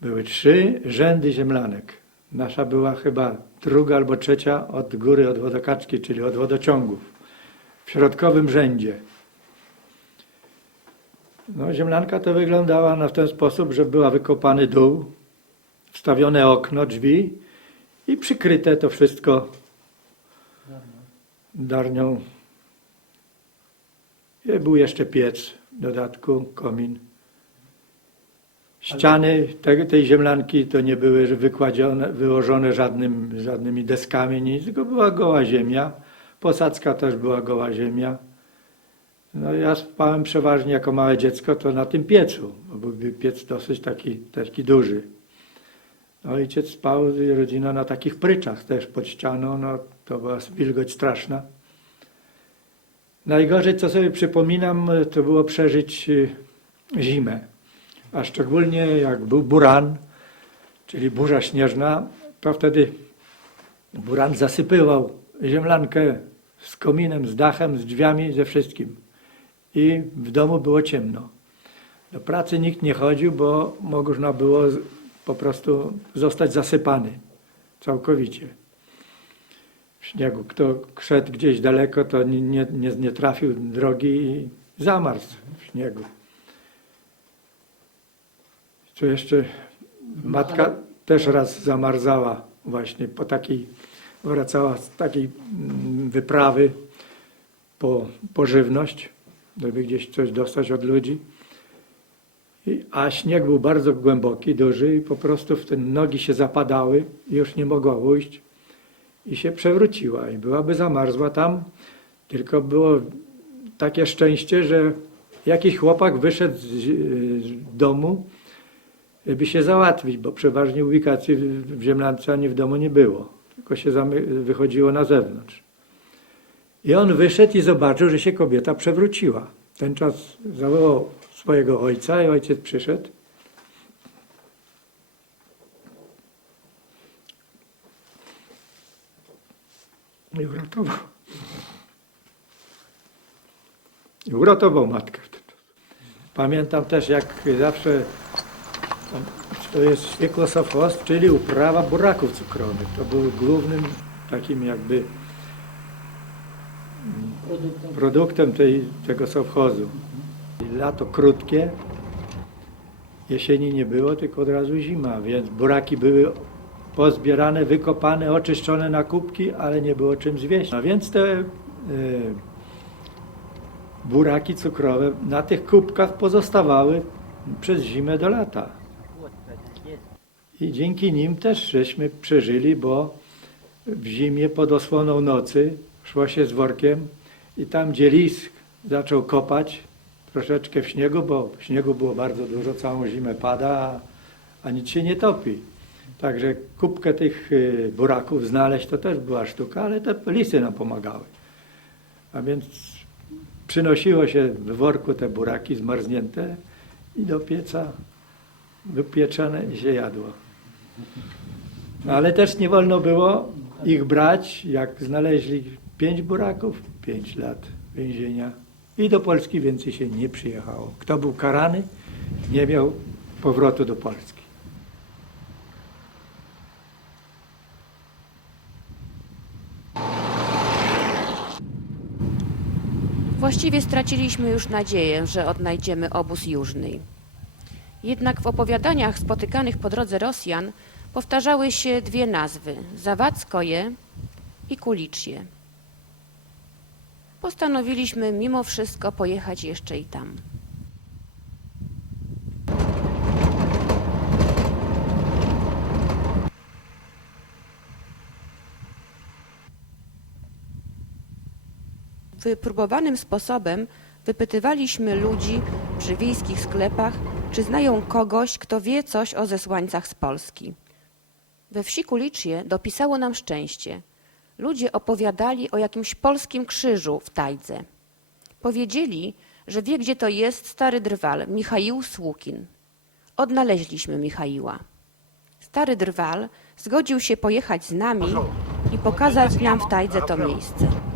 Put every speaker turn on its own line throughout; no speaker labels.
były trzy rzędy ziemlanek. Nasza była chyba druga albo trzecia od góry, od wodokaczki, czyli od wodociągów. W środkowym rzędzie. No, ziemlanka to wyglądała na w ten sposób, że była wykopany dół, wstawione okno, drzwi i przykryte to wszystko darnią. I był jeszcze piec w dodatku, komin. Ściany tej, tej ziemlanki to nie były wykładzione, wyłożone żadnym, żadnymi deskami, nic, tylko była goła ziemia. Posadzka też była goła ziemia. No ja spałem przeważnie jako małe dziecko to na tym piecu, bo był piec dosyć taki, taki duży. No, Ojciec spał i rodzina na takich pryczach też pod ścianą, no to była wilgoć straszna. Najgorzej, co sobie przypominam, to było przeżyć y, zimę. A szczególnie jak był buran, czyli burza śnieżna, to wtedy buran zasypywał ziemlankę z kominem, z dachem, z drzwiami, ze wszystkim. I w domu było ciemno. Do pracy nikt nie chodził, bo można było po prostu zostać zasypany całkowicie w śniegu. Kto szedł gdzieś daleko, to nie, nie, nie trafił drogi i zamarzł w śniegu. Co jeszcze? Matka też raz zamarzała właśnie po takiej, wracała z takiej mm, wyprawy po, po żywność, żeby gdzieś coś dostać od ludzi. I, a śnieg był bardzo głęboki, duży i po prostu w te nogi się zapadały i już nie mogła ujść i się przewróciła i byłaby zamarzła tam, tylko było takie szczęście, że jakiś chłopak wyszedł z, z domu, by się załatwić, bo przeważnie ubikacji w, ziemlance ani w domu nie było, tylko się wychodziło na zewnątrz. I on wyszedł i zobaczył, że się kobieta przewróciła. Ten czas zawołał swojego ojca i ojciec przyszedł. I uratował. I uratował matkę. Pamiętam też, jak zawsze to jest świeklosowchoz, czyli uprawa buraków cukrowych. To był głównym takim jakby
Produktem.
produktem tej, tego sowchozu. Lato krótkie, jesieni nie było, tylko od razu zima, więc buraki były pozbierane, wykopane, oczyszczone na kubki, ale nie było czym zwieść. A więc te e, buraki cukrowe na tych kubkach pozostawały przez zimę do lata. I dzięki nim też żeśmy przeżyli, bo w zimie pod osłoną nocy szło się z workiem i tam, gdzie lis zaczął kopać troszeczkę w śniegu, bo śniegu było bardzo dużo, całą zimę pada, a, nic się nie topi. Także kubkę tych y, buraków znaleźć to też była sztuka, ale te lisy nam pomagały. A więc przynosiło się w worku te buraki zmarznięte i do pieca wypieczone i się jadło. No, ale też nie wolno było ich brać, jak znaleźli pięć buraków, pięć lat więzienia. I do Polski więcej się nie przyjechało. Kto był karany, nie miał powrotu do Polski.
Właściwie straciliśmy już nadzieję, że odnajdziemy obóz jużny. Jednak w opowiadaniach spotykanych po drodze Rosjan powtarzały się dwie nazwy Zawadzkoje i Kuliczje. Postanowiliśmy mimo wszystko pojechać jeszcze i tam. Wypróbowanym sposobem wypytywaliśmy ludzi przy wiejskich sklepach, czy znają kogoś, kto wie coś o zesłańcach z Polski. We wsi Kulicznie dopisało nam szczęście. Ludzie opowiadali o jakimś polskim krzyżu w Tajdze. Powiedzieli, że wie, gdzie to jest stary drwal, Michaił Słukin. Odnaleźliśmy Michaiła. Stary drwal zgodził się pojechać z nami i pokazać nam w Tajdze to miejsce.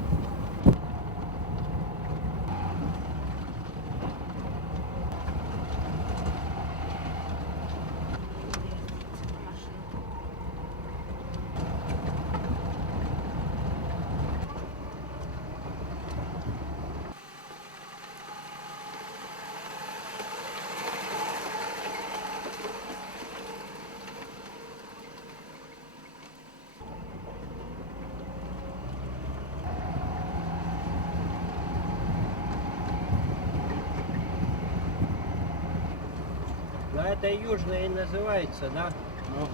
Да, это южная и называется, да? Ну,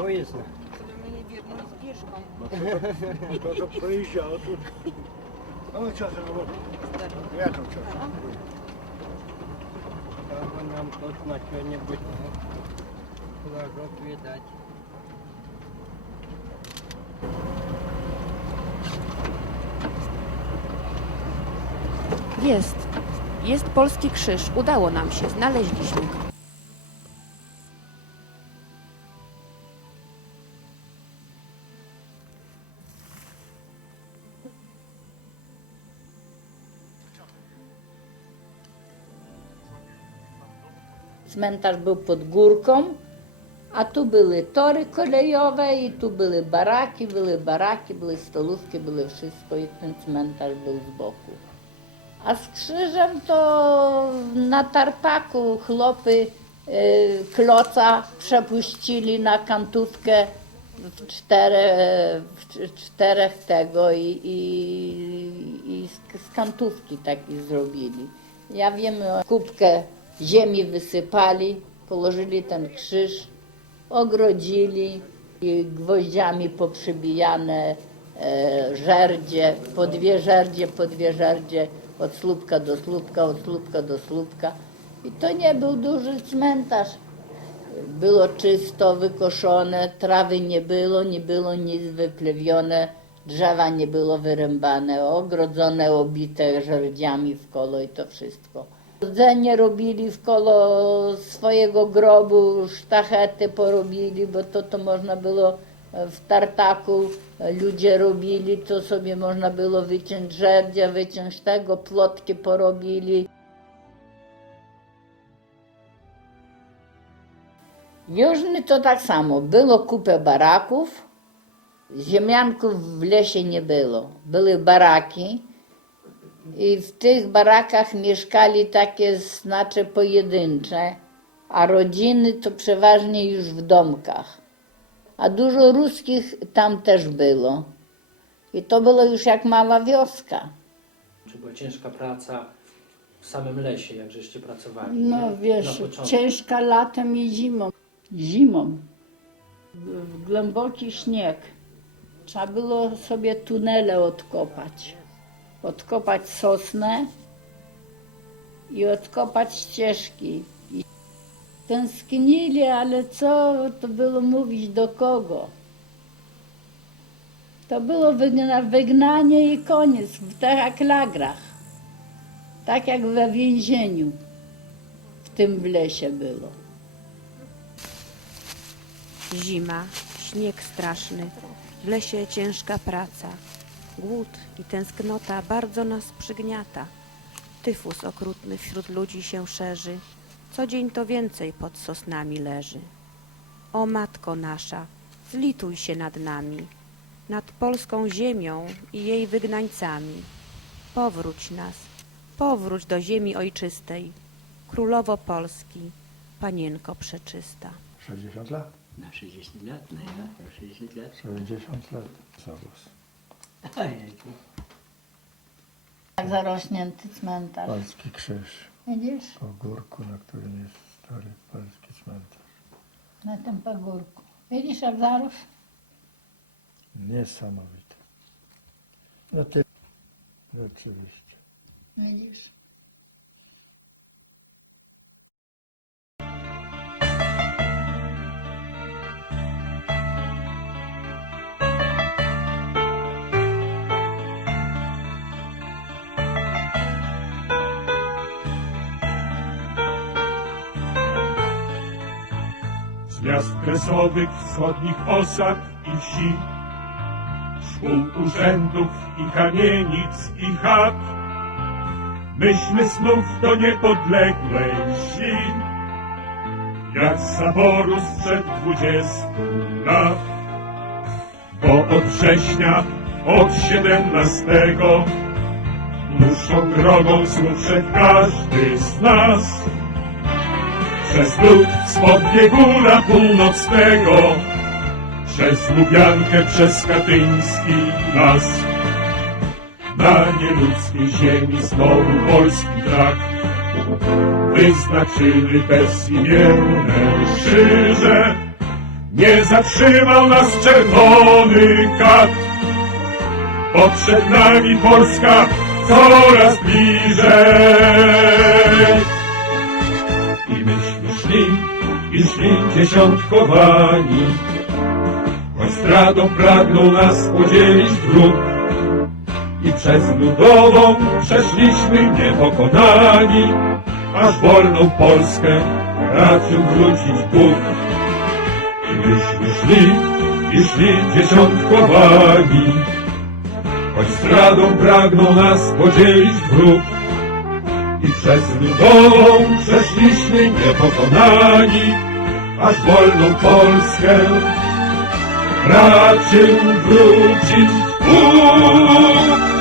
поездно.
Кто-то проезжал тут. А ну что за вот? Рядом что?
Как бы нам тут на что-нибудь Kularzowi je.
Jest. Jest polski krzyż. Udało nam się. Znaleźliśmy go.
Cmentarz był pod górką, a tu były tory kolejowe i tu były baraki, były baraki, były stolówki, były wszystko i ten cmentarz był z boku. A z krzyżem to na tarpaku chłopy kloca przepuścili na kantówkę w czterech, tego i, z kantówki taki zrobili. Ja wiem, kubkę ziemi wysypali, położyli ten krzyż, ogrodzili i gwoździami poprzybijane e, żerdzie, po dwie żerdzie, po dwie żerdzie, od słupka do słupka, od słupka do słupka. I to nie był duży cmentarz. Było czysto, wykoszone, trawy nie było, nie było nic wyplewione, drzewa nie było wyrębane, ogrodzone, obite żerdziami w kolo i to wszystko. Rdzenie robili w kolo swojego grobu, sztachety porobili, bo to, to można było w tartaku ludzie robili, to sobie można było wyciąć żerdzia, wyciąć tego, plotki porobili. Jużny to tak samo. Było kupę baraków, ziemianków w lesie nie było. Były baraki i w tych barakach mieszkali takie znaczy pojedyncze, a rodziny to przeważnie już w domkach. A dużo ruskich tam też było. I to było już jak mała wioska.
Czy była ciężka praca w samym lesie, jak żeście pracowali?
No
nie?
wiesz,
Na początku.
ciężka latem i zimą. Zimą. W głęboki śnieg. Trzeba było sobie tunele odkopać. Odkopać sosnę i odkopać ścieżki. I tęsknili, ale co to było mówić do kogo? To było wygna, wygnanie i koniec, w tak jak lagrach. Tak jak we więzieniu w tym w lesie było.
Zima, śnieg straszny, w lesie ciężka praca, Głód i tęsknota bardzo nas przygniata. Tyfus okrutny wśród ludzi się szerzy. Co dzień to więcej pod sosnami leży. O Matko nasza, zlituj się nad nami, nad polską ziemią i jej wygnańcami. Powróć nas, powróć do ziemi ojczystej, królowo Polski, panienko przeczysta.
60 lat?
Na 60 lat, no ja, 60 lat.
60 lat, Zawóz.
Ojejku.
Tak zarośnięty cmentarz.
Polski krzyż
Widzisz?
po górku, na którym jest stary polski cmentarz.
Na tym pagórku. Widzisz jak zarósł?
Niesamowite. No ty... Rzeczywiście.
Widzisz?
Miast kresowych, wschodnich osad i wsi, szkół, urzędów i kamienic i chat. Myślmy znów do niepodległej wsi, jak z zaboru sprzed dwudziestu lat. Bo od września, od siedemnastego, dłuższą drogą szedł każdy z nas.
Przez brud spod bieguna północnego, przez Lubiankę, przez Katyński las. Na nieludzkiej ziemi znowu polski brak wyznaczyły bezimienne krzyże. Nie zatrzymał nas czerwony kat, bo przed nami Polska coraz bliżej. I szli dziesiątkowani, choć zdradą pragnął nas podzielić wróg. I przez ludową przeszliśmy niepokonani, aż wolną Polskę raczył wrócić Bóg. I myśmy szli, i szli dziesiątkowani, choć zdradą pragnął nas podzielić wróg. I przez ludową przeszliśmy niepokonani, aż wolną Polskę raczył wrócić Bóg.